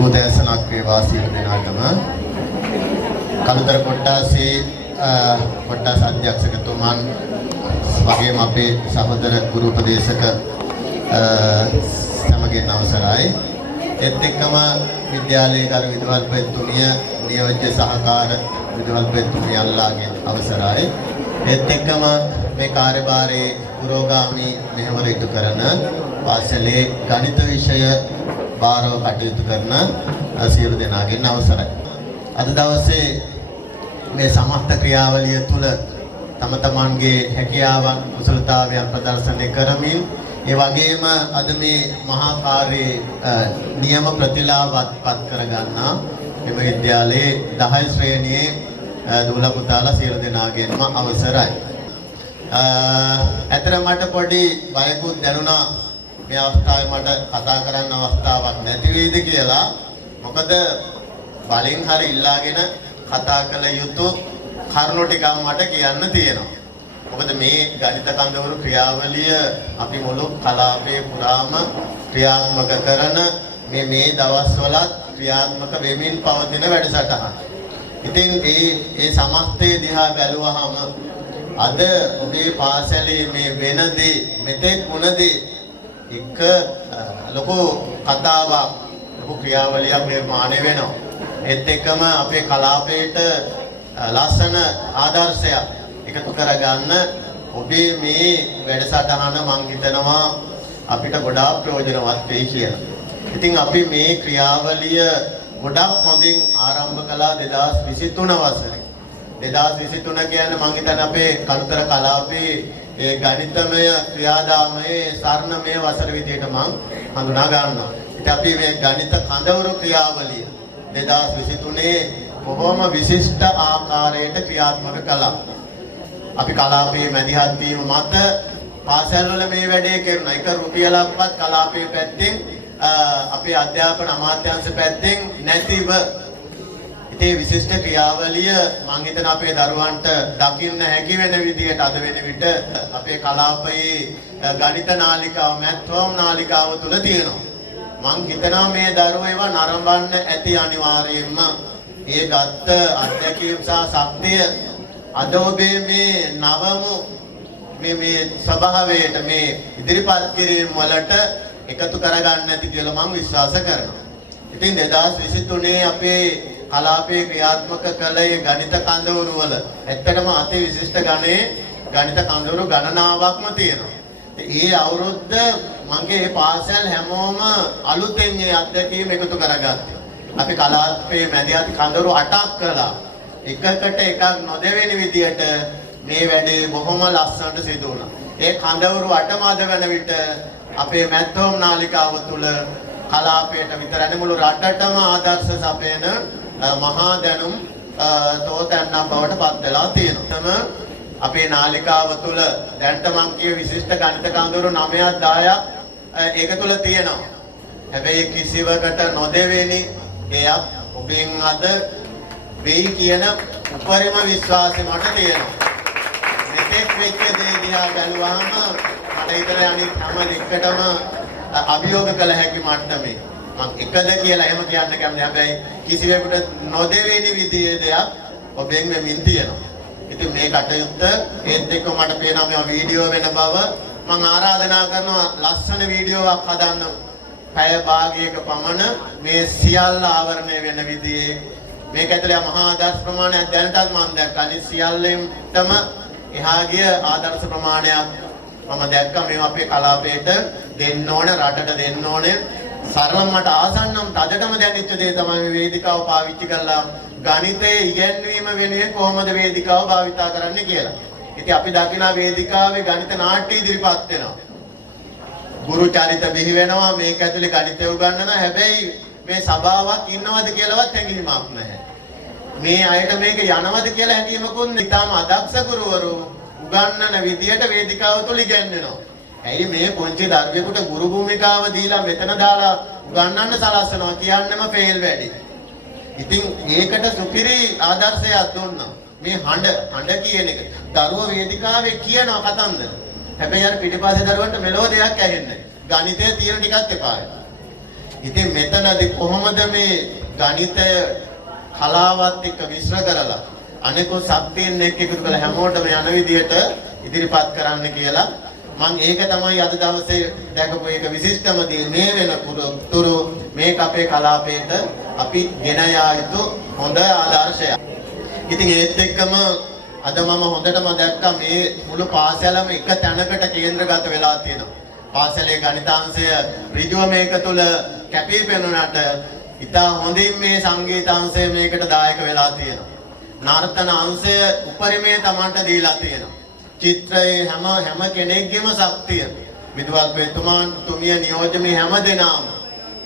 සුබෝදෑසනක් වේවා සියලු දෙනාටම. කලුතර කොට්ටාසේ කොට්ටාස අධ්‍යක්ෂකතුමන් වගේම අපේ සහෝදර ගුරු උපදේශක සමගින් අවසරයි. ඒත් එක්කම විද්‍යාලයේ කරු විදුහල්පතිතුමිය නියෝජ්‍ය සහකාර විදුහල්පතිතුමියන්ලාගෙන් අවසරයි. ඒත් එක්කම මේ කාර්යභාරයේ පුරෝගාමී මෙහෙවර ඉටු කරන පාසලේ ගණිත විෂය බාරව කටයුතු කරන සියලු දෙනාගෙන් අවසරයි. අද දවසේ මේ සමස්ත ක්‍රියාවලිය තුළ තම තමන්ගේ හැකියාවන් කුසලතාවයන් ප්‍රදර්ශනය කරමින් ඒ වගේම අද මේ මහා කාර්යයේ නියම ප්‍රතිලාභවත් පත් කරගන්නා එම විද්‍යාලයේ 10 ශ්‍රේණියේ දූල පුතාලා සියලු දෙනාගෙන්ම අවසරයි. ඇතර මට පොඩි බයකුත් දැනුණා මේ අවස්ථාවේ මට කතා කරන්න අවස්ථාවක් නැති වෙයිද කියලා. මොකද බලෙන් හරි ඉල්ලාගෙන කතා කළ යුතු කරුණු ටිකක් මට කියන්න තියෙනවා. මොකද මේ ගණිත කඳවුරු ක්‍රියාවලිය අපි මුළු කලාපයේ පුරාම ක්‍රියාත්මක කරන මේ දවස්වලත් ක්‍රියාත්මක වෙමින් පවතින වැඩසටහන. ඉතින් ඒ සමස්තය දිහා බැලුවහම අද ඔබේ පාසලේ මේ වෙනදී මෙතෙක් වුණදී එක ලොකු කතාවක් ලොකු ක්‍රියාවලියක් නිර්මාණය වෙනවා. ඒත් එක්කම අපේ කලාපයට ලස්සන ආදර්ශයක් එකතු කරගන්න ඔබේ මේ වැඩසටහන මම හිතනවා අපිට ගොඩාක් ප්‍රයෝජනවත් වෙයි කියලා. ඉතින් අපි මේ ක්‍රියාවලිය ගොඩක් හොඳින් ආරම්භ කළා 2023 වසරේ. 2023 කියන්නේ මම හිතන්නේ අපේ කලුතර කලාපයේ ඒ ගණිතමය ක්‍රියාදාමයේ සරණමය වසර විදියට මම හඳුනා ගන්නවා. ඉතින් අපි මේ ගණිත කඳවුරු ක්‍රියාවලිය 2023 බොහොම විශිෂ්ට ආකාරයට ක්‍රියාත්මක කළා. අපි කලාපයේ මැදිහත් වීම මත පාසල්වල මේ වැඩේ කරනවා. එක රුපියලක්වත් කලාපයේ පැත්තෙන් අපේ අධ්‍යාපන අමාත්‍යාංශ පැත්තෙන් නැතිව ඉතින් විශිෂ්ට ක්‍රියාවලිය මම හිතන අපේ දරුවන්ට දකින්න හැකි වෙන විදිහට අද වෙන විට අපේ කලාපයේ ගණිත නාලිකාව මැත් හෝම් නාලිකාව තුල තියෙනවා. මම හිතනවා මේ දරුවෝ ඒවා නරඹන්න ඇති අනිවාර්යයෙන්ම. ඒ ගත්ත අධ්‍යක්ීම් සහ ශක්තිය අද ඔබේ මේ නවමු මේ ස්වභාවයට මේ ඉදිරිපත් කිරීම වලට එකතු කරගන්න ඇති කියලා මම විශ්වාස කරනවා. ඉතින් 2023 අපේ කලාපයේ ක්‍රියාත්මක කළේ ගණිත කඳවුරු වල ඇත්තටම අති විශිෂ්ට ගණිත කඳවුරු ගණනාවක්ම තියෙනවා. ඒ අවුරුද්ද මගේ පාසල් හැමෝම අලුතෙන් ඒ අත්දැකීම් එකතු කරගත්තා. අපි කලාපයේ මැදිහත් කඳවුරු 8ක් කළා. එකකට එකක් නොදෙවෙන විදියට මේ වැඩේ බොහොම ලස්සනට සිදු වුණා. ඒ කඳවුරු 8ම අද වෙන විට අපේ මැත්හෝම් නාලිකාව තුල කලාපයට විතරයි මුළු රටටම ආදර්ශ සපයන මහා දැනුම් තෝතැන්න බවට පත් වෙලා තියෙනවා. අපේ නාලිකාව තුල දැන්ට මම කිය විශිෂ්ට ගණිත කඳවුරු 9ක් 10ක් ඒක තුල තියෙනවා. හැබැයි කිසිවකට නොදෙවෙනි එයක් ඔබෙන් අද වෙයි කියන උපරිම විශ්වාසය මට තියෙනවා. මෙතෙක් වෙච්ච දේ දිහා බැලුවාම මට හිතෙනවා අනිත් හැම දෙයකටම අභියෝග කළ හැකි මට්ටමේ මම එකද කියලා එහෙම කියන්න කැමති. හැබැයි කිසිවෙකුට නොදෙවෙනි විදිහේ දෙයක් ඔබෙන් මෙමින් තියෙනවා. ඉතින් මේ කටයුත්ත ඒත් එක්ක මට පේනවා මේ වීඩියෝ වෙන බව. මම ආරාධනා කරනවා ලස්සන වීඩියෝවක් හදන්න. පැය භාගයක පමණ මේ සියල්ල ආවරණය වෙන විදිහේ මේක ඇතුලේ මහා ආදර්ශ ප්‍රමාණයක් දැනටත් මම දැක්කා. අනිත් සියල්ලෙන්ටම එහා ගිය ආදර්ශ ප්‍රමාණයක් මම දැක්කා. මේ අපේ කලාපයට දෙන්න ඕන, රටට දෙන්න ඕනේ. සරලම මට ආසන්නම් තදටම දැනෙච්ච දේ තමයි මේ වේදිකාව පාවිච්චි කරලා ගණිතයේ ඉගැන්වීම වෙනුවෙන් කොහොමද වේදිකාව භාවිතා කරන්න කියලා. ඉතින් අපි දකිනා වේදිකාවේ ගණිත නාට්‍ය ඉදිරිපත් වෙනවා. ගුරු චරිත බිහි වෙනවා. මේක ඇතුලේ ගණිතය උගන්වනවා. හැබැයි මේ සභාවක් ඉන්නවද කියලාවත් හැඟීමක් නැහැ. මේ අයට මේක යනවද කියලා හැඟීමකුත් නිතාම අදක්ෂ ගුරුවරු උගන්වන විදියට වේදිකාව තුල ඉගැන්වෙනවා. ඇයි මේ පුංචි දරුවෙකුට ගුරු භූමිකාව දීලා මෙතන දාලා උගන්වන්න සලස්සනවා කියන්නම ෆේල් වැඩි. ඉතින් ඒකට සුපිරි ආදර්ශයක් දුන්නා. මේ හඬ කියන එක. දරුවෝ වේදිකාවේ කියනවා කතන්දර. හැබැයි අර පිටිපස්සේ දරුවන්ට මෙලෝ දෙයක් ඇහෙන්නේ නැහැ. ගණිතයේ තියෙන ටිකක් එපායි. ඉතින් මෙතනදී කොහොමද මේ ගණිතය කලාවත් එක්ක මිශ්‍ර කරලා අනිකුත් ශක්තියන් එක්ක එකතු කරලා හැමෝටම යන විදිහට ඉදිරිපත් කරන්න කියලා මම ඒක තමයි අද දවසේ දැකපු එක විශිෂ්ටම දේ මේ වෙනතුරු මේක අපේ කලාපයට අපි ගෙන යා යුතු හොඳ ආදර්ශයක්. ඉතින් ඒත් එක්කම අද මම හොඳටම දැක්කා මේ මුළු පාසලම එක තැනකට කේන්ද්‍රගත වෙලා තියෙනවා. පාසලේ ගණිතාංශය ඍජුව මේක තුල කැපී පෙනුනට ඉතා හොඳින් මේ සංගීතාංශය මේකට දායක වෙලා තියෙනවා. නර්තන අංශය උපරිමයේ Tamanට දීලා තියෙනවා. චිත්‍රයේ හැම කෙනෙක්ගේම ශක්තිය විදුහල් පෙතුමාන් තුමිය නියෝජනයේ හැම දෙනාම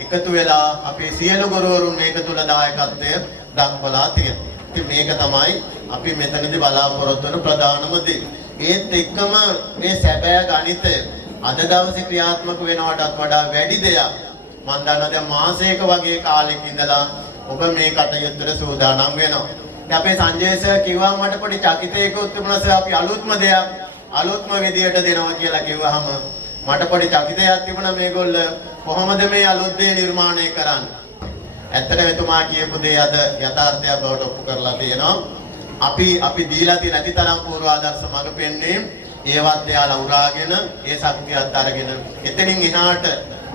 එකතු වෙලා අපේ සියලු ගුරුවරුන් මේක තුල දායකත්වය දක්වලා තියෙනවා. ඉතින් මේක තමයි අපි මෙතනදී බලාපොරොත්තු වෙන ප්‍රධානම දේ. ඒත් එක්කම මේ සැබෑ ගණිතය අද දවසේ ක්‍රියාත්මක වෙනවටත් වඩා වැඩි දෙයක් මම දන්නවා දැන් මාසයක වගේ කාලෙක ඉඳලා ඔබ මේ කටයුත්තට සූදානම් වෙනවා. දැන් අපේ සංජය සර් කිව්වා මට පොඩි චකිතයකුත් තිබුණා සර් අපි අලුත්ම දෙයක් අලුත්ම විදියට දෙනවා කියලා කිව්වහම මට පොඩි චකිතයක් තිබුණා මේගොල්ල කොහොමද මේ අලුත් දේ නිර්මාණය කරන්නේ. ඇත්තටම එතුමා කියපු දේ අද යථාර්ථයක් බවට ඔප්පු කරලා තියෙනවා. අපි දීලා තියෙන අතිතරම් පූර්වාදර්ශ මඟ පෙන්වීම ඒවත් එයාලා උරාගෙන ඒ ශක්තියත් අරගෙන එතනින් එහාට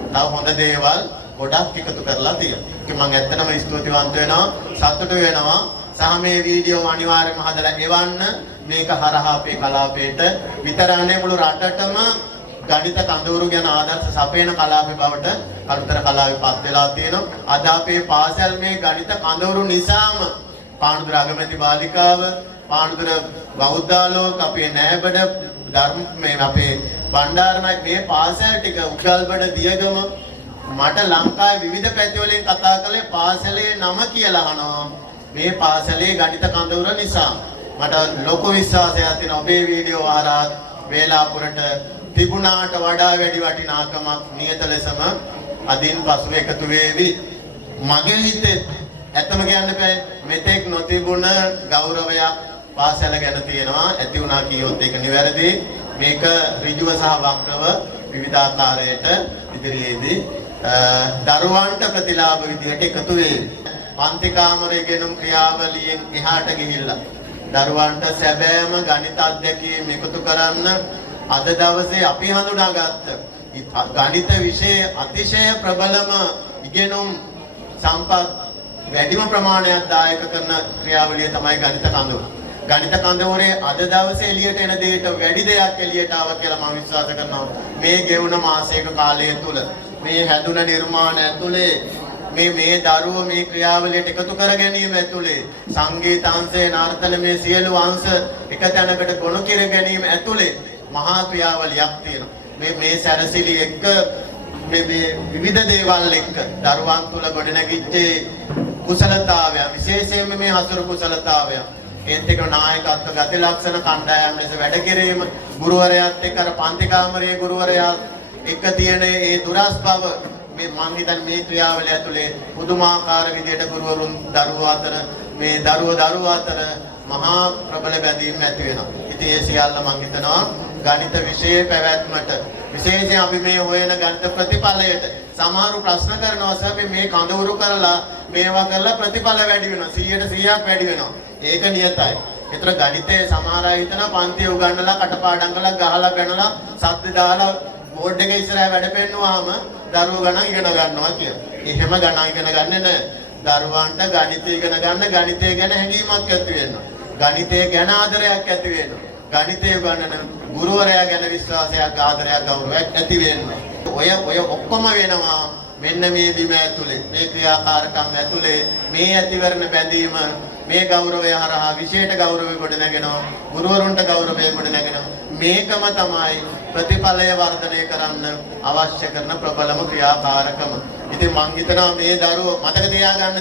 තව හොඳ දේවල් ගොඩක් එකතු කරලා තියෙනවා. ඉතින් මම ඇත්තටම ස්තුතිවන්ත වෙනවා සතුටු වෙනවා සහ මේ වීඩියෝ අනිවාර්යයෙන්ම හදලා එවන්න මේක හරහා අපේ කලාපයට විතරන්නේ මුළු රටටම ගණිත කඳවුරු ගැන ආදර්ශ සපයන කලාපේ බවට කලුතර කලාවේ පත් වෙලා තියෙනවා. අද අපේ පාසල් මේ ගණිත කඳවුරු නිසාම පාණ්ඩුර අගමැති බාලිකාව පාණ්ඩුර බෞද්ධාලෝක අපේ නෑබඩ ධර්ම මේ අපේ බණ්ඩාරනායක මේ පාසල් ටික උගල්බඩ දියගම මට ලංකාවේ විවිධ පැති වලින් කතා කළේ පාසලේ නම කියලා අහනවා. මේ පාසලේ ගණිත කඳවුර නිසා මට ලොකු විශ්වාසයක් තියෙනවා ඔබේ වීඩියෝ ආරාත් වේලාපුරට තිබුණාට වඩා වැඩි වටිනාකමක් නියත ලෙසම අදින් පසු එකතු වේවි. මගේ හිතේ ඇත්තම කියන්න බෑ මෙතෙක් නොතිබුණ ගෞරවයක් පාසල ගැන තියෙනවා. ඇති වුණා කියොත් ඒක නිවැරදි. මේක ඍජුව සහ වක්‍රව විවිධාකාරයට ඉදිරියේදී දරුවන්ට ප්‍රතිලාභ විදිහට එකතු වේවි. පන්ති කාමරයේ ගෙනුම් ක්‍රියාවලියෙන් එහාට ගිහිල්ලා දරුවන්ට සැබෑම ගණිත අධ්‍යක්ීම් එකතු කරන්න අද දවසේ අපි හඳුනාගත්ත ගණිත විෂය අතිශය ප්‍රබලම ඉගෙනුම් සම්පත් වැඩිම ප්‍රමාණයක් දායක කරන ක්‍රියාවලිය තමයි ගණිත කඳවුර. ගණිත කඳවුරේ අද දවසේ එළියට එන දෙයට වැඩි දෙයක් එළියට ආවා කියලා මම විශ්වාස කරනවා. මේ ගෙවුන මාසයක කාලය තුල මේ හැදුන නිර්මාණ ඇතුලේ මේ දරුවෝ මේ ක්‍රියාවලියට එකතු කර ගැනීම ඇතුලේ සංගීතාංශයේ නර්තන මේ සියලු අංශ එක තැනකට ගොනු කර ගැනීම ඇතුලේ මහා ක්‍රියාවලියක් තියෙනවා. මේ සැරසිලි එක්ක මේ විවිධ දේවල් එක්ක දරුවන් තුල ගොඩනැගිච්ච කුසලතාවය විශේෂයෙන්ම මේ හසුරු කුසලතාවය ඒත් එක්ක නායකත්ව ගති ලක්ෂණ කණ්ඩායම් ලෙස වැඩ කිරීම ගුරුවරයාත් එක්ක අර පන්ති කාමරයේ ගුරුවරයා එක්ක තියෙන ඒ දුරස් බව මේ මම හිතන්නේ මේ ක්‍රියාවලිය ඇතුලේ පුදුමාකාර විදියට ගුරුවරුන් දරුවෝ අතර මේ දරුවෝ අතර මහා ප්‍රබල බැඳීම් ඇති වෙනවා. ඉතින් ඒ සියල්ල මම හිතනවා ගණිත විෂයේ පැවැත්මට විශේෂයෙන් අපි මේ හොයන ගණිත ප්‍රතිඵලයට සමහරු ප්‍රශ්න කරනවා සර් මේ කඳවුරු කරලා මේවා කරලා ප්‍රතිඵල වැඩි වෙනවා 100%ක් වැඩි වෙනවා. ඒක නියතයි. ඒතර ගණිතයේ සමහර අය හිතනවා පන්තිය උගන්වලා කටපාඩම් කරලා ගහලා බැනලා සද්ද දාලා බෝඩ් එක ඉස්සරහා වැඩ පෙන්නුවාම දරුවෝ ගණන් ඉගෙන ගන්නවා කියලා. එහෙම ගණන් ඉගෙන ගන්නේ නැහැ. දරුවන්ට ගණිතය ඉගෙන ගන්න ගණිතය ගැන හැඟීමක් ඇති වෙනවා. ගණිතය ගැන ආදරයක් ඇති වෙනවා. ගණිතය ගණන ගුරුවරයා ගැන විශ්වාසයක් ආදරයක් ගෞරවයක් ඇති වෙනවා. ඔය ඔක්කොම වෙනවා මෙන්න මේ බිම ඇතුලේ මේ ක්‍රියාකාරකම් ඇතුලේ මේ ඇතිවරණ බැඳීම මේ ගෞරවය හරහා විශේෂ ගෞරවය කොට නැගෙනවා. ගුරුවරුන්ට ගෞරවය කොට නැගෙනවා. මේකම තමයි ප්‍රතිඵලය වර්ධනය කරන්න අවශ්‍ය කරන ප්‍රබලම ක්‍රියාකාරකම. ඉතින් මං හිතනවා මේ දරුවෝ මතක තියාගන්න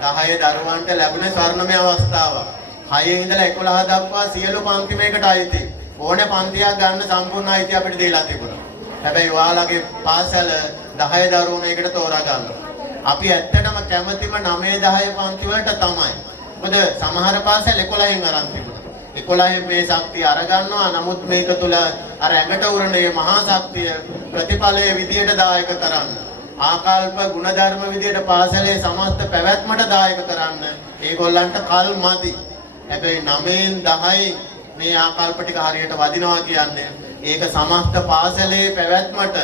10 දරුවන්ට ලැබුණ ස්වර්ණමය අවස්ථාවක්. 6 ඉඳලා 11 දක්වා සියලු පන්ති මේකට අයිති. ඕනේ පන්තියක් ගන්න සම්පූර්ණ අයිතිය අපිට දීලා තිබුණා. හැබැයි ඔයාලගේ පාසල 10 දරුවෝ මේකට තෝරා ගන්නවා. අපි ඇත්තටම කැමතිම 9 10 පන්ති වලට තමයි. මොකද සමහර පාසල් 11න් අරන් තිබුණා. 11න් මේ ශක්තිය අරගන්නවා. නමුත් මේක තුල අර ඇඟට උරන මේ මහා ශක්තිය ප්‍රතිඵලයේ විදියට දායක කරන්න. ආකල්ප ගුණධර්ම විදියට පාසලේ සමස්ත පැවැත්මට දායක කරන්න ඒගොල්ලන්ට කල් මදි. හැබැයි 9න් 10යි මේ ආකල්ප ටික හරියට වදිනවා කියන්නේ ඒක සමස්ත පාසලේ පැවැත්මට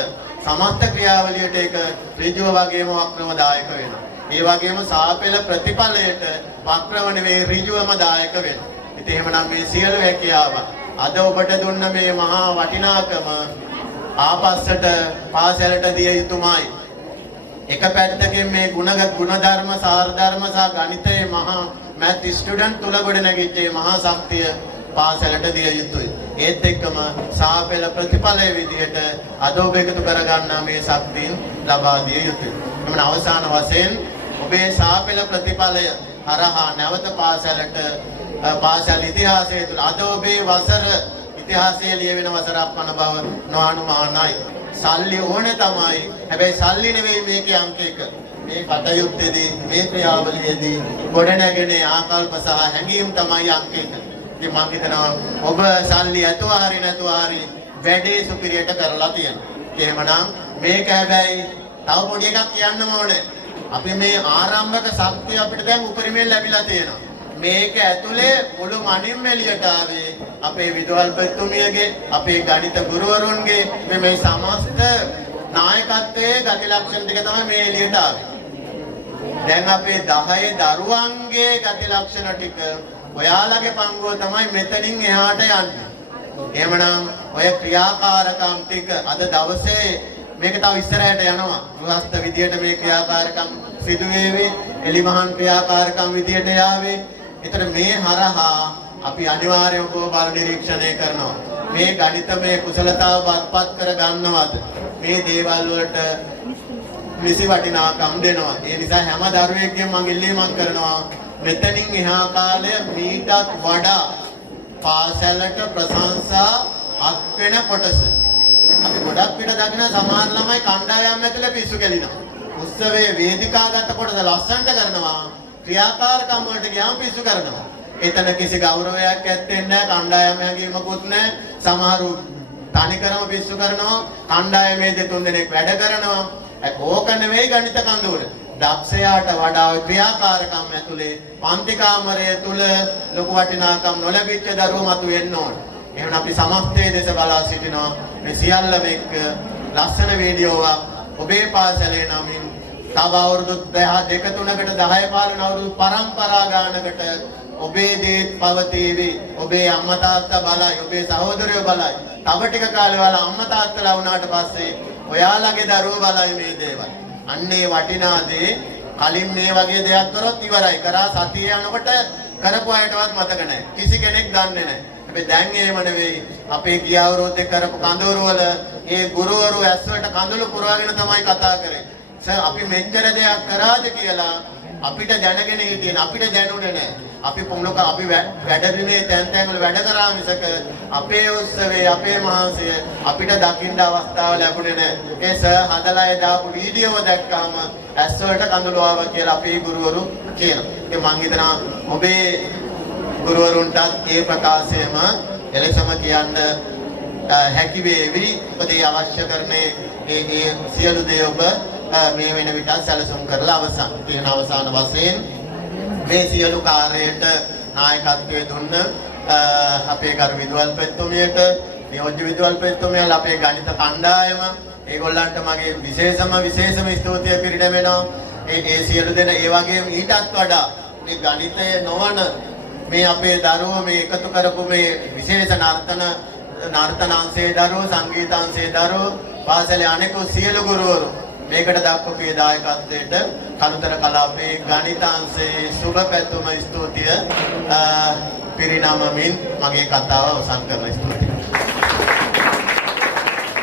සමස්ත ක්‍රියාවලියට ඒක ඍජුව වගේම වක්‍රම දායක වෙනවා. ඒ වගේම සාපේල ප්‍රතිඵලයට වක්‍රම නෙවෙයි ඍජුවම දායක වෙනවා. ඉතින් එහෙමනම් මේ සියලු හැකියාව අද ඔබට දුන්න මේ මහා වටිනාකම ආපස්සට පාසලට දිය යුතුමයි. එක පැත්තකින් මේ ගුණධර්ම සාර ධර්ම සහ ගණිතයේ මහා මැත් ස්ටුඩන්ට් තුල ගොඩ නැගිච්ච මහා ශක්තිය පාසලට දිය යුතුයි. ඒත් එක්කම සාපේල ප්‍රතිඵලයේ විදිහට අද ඔබ එකතු කරගන්න මේ ශක්තිය ලබා දිය යුතුයි. එමන අවසාන වශයෙන් ඔබේ සාපේල ප්‍රතිඵලය හරහා නැවත පාසලට පාසල් ඉතිහාසයේ තුල අද ඔබේ වසර ඉතිහාසයේ ලියවෙන වසරක් වන බව නොඅනුමානයි. සල්ලි ඕනේ තමයි. හැබැයි සල්ලි නෙවෙයි මේකේ අංක එක. මේ කටයුත්තේදී මේ ක්‍රියාවලියේදී ගොඩනැගෙන ආකල්ප සහ හැඟීම් තමයි අංක එක. ඉතින් මම හිතනවා ඔබ සල්ලි ඇතුව හරි නැතුව හරි වැඩේ සුපිරියට කරලා තියෙනවා. එහෙමනම් මේක හැබැයි තව පොඩි එකක් කියන්නම ඕනේ. අපි මේ ආරම්භක ශක්තිය අපිට දැන් උපරිමයෙන් ලැබිලා තියෙනවා. මේක ඇතුලේ මුළු මනින්ම එළියට ආවේ අපේ විදුහල්පතිතුමියගේ අපේ ගණිත ගුරුවරුන්ගේ මේ සමස්ත නායකත්වයේ ගති ලක්ෂණ ටික තමයි මේ එළියට ආවේ. දැන් අපේ 10 දරුවන්ගේ ගති ලක්ෂණ ටික ඔයාලගේ පංගුව තමයි මෙතනින් එහාට යන්නේ. එහෙමනම් ඔය ක්‍රියාකාරකම් ටික අද දවසේ මේක තව ඉස්සරහට යනවා. ගෘහස්ත විදියට මේ ක්‍රියාකාරකම් සිදු වේවි. එලිමහන් ක්‍රියාකාරකම් විදියට යාවේ. ඒතර මේ හරහා අපි අනිවාර්යයෙන්ම බල නිරීක්ෂණය කරනවා. මේ ගණිතමය කුසලතාව වත්පත් කර ගන්නවද? මේ දේවල් වලට නිසි වටිනාකම් දෙනවා. ඒ නිසා හැම දරුවෙක්ගෙන් මම ඉල්ලීමක් කරනවා මෙතනින් එහා කාලය මීටත් වඩා පාසලට ප්‍රශංසා අත් වෙන කොටස. අපි ගොඩක් පිට දකින සමහර ළමයි කණ්ඩායම් ඇතුලේ පිස්සු කෙලිනවා. උත්සවයේ වේදිකාගත කොටස ලස්සනට කරනවා. ක්‍රියාකාරකම් වලට ගියාම පිස්සු කරනවා. එතන කිසි ගෞරවයක් ඇත්තේ නැහැ. කණ්ඩායම හැංගීමකුත් නැහැ. සමහරු තනිකරම පිස්සු කරනවා. කණ්ඩායමේ දෙතුන් දෙනෙක් වැඩ කරනවා. ඕක නෙවෙයි ගණිත කඳවුර. දක්ෂයාට වඩා ක්‍රියාකාරකම් ඇතුලේ පන්ති කාමරය තුල ලොකු වටිනාකම් නොලැබිච්ච දරුවෝ මතු වෙන්න ඕන. එහෙනම් අපි සමස්තයේ දේශ බලා සිටිනවා. මේ සියල්ලම එක්ක ලස්සන වීඩියෝවක් ඔබේ පාසලේ නමින් තව අවුරුදු 2-3කට 10-15 අවුරුදු පරම්පරා ගානකට ඔබේ දේත් පවතිවි. ඔබේ අම්මා තාත්තා බලයි, ඔබේ සහෝදරයෝ බලයි. තව ටික කාලෙ වල අම්මා තාත්තලා වුණාට පස්සේ ඔයාලගේ දරුවෝ බලයි මේ දේවල්. අන්නේ වටිනා දේ කලින් මේ වගේ දෙයක් කරොත් ඉවරයි. කරා සතිය යනකොට කරපු අයටවත් මතක නැහැ. කිසි කෙනෙක් දන්නේ නැහැ. හැබැයි දැන් එහෙම නෙවෙයි. අපේ ගිය අවුරුද්දේ කරපු කඳවුරු වල ඒ ගුරුවරු ඇස්වලට කඳුළු පුරවගෙන තමයි කතා කරේ. සර් අපි මෙච්චර දෙයක් කරාද කියලා අපිට දැනගෙන හිටියේ අපිට දැනුනේ නැහැ. අපි පොමුණක අපි වැඩ දිනේ තැන් තැන් වල වැඩ කරා මිසක අපේ උත්සවයේ අපේ මහන්සිය අපිට දකින්න අවස්ථාව ලැබුණේ නැහැ. ඒ සර් හදලා දාපු වීඩියෝව දැක්කම ඇස්වලට කඳුළු ආවා කියලා අපේ ගුරුවරු කියනවා. ඒ මං හිතනවා ඔබේ ගුරුවරුන්ටත් ඒ ප්‍රකාශයම එලෙසම කියන්න හැකි වේවි. මොකද ඒ අවශ්‍ය කරන්නේ ඒ සියලු දේ ඔබ මේ වෙන විට සැලසුම් කරලා තියෙන අවසාන වශයෙන් මේ සියලු කාර්යයට නායකත්වයේ දුන්න අපේ ගරු විදුහල්පතිතුමියට, නියෝජ්‍ය විදුහල්පතිතුමියලා, අපේ ගණිත කණ්ඩායම, ඒගොල්ලන්ට මගේ විශේෂම ස්තුතිය පිරිනැමෙනවා. ඒ සියලු දෙනා ඒ වගේම ඊටත් වඩා මේ ගණිතය නොවන මේ අපේ දරුවෝ මේ එකතු කරපු මේ විශේෂ නර්තනාංශයේ දරුවෝ, සංගීතාංශයේ දරුවෝ, පාසලේ අනෙකුත් සියලු ගුරුවරු මේකට දක්වපු දායකත්වයට කලුතර කලාපේ ගණිතාංශයේ සුබ පැතුම ස්තුතිය පිරිනමමින් මගේ කතාව අවසන් කරනවා.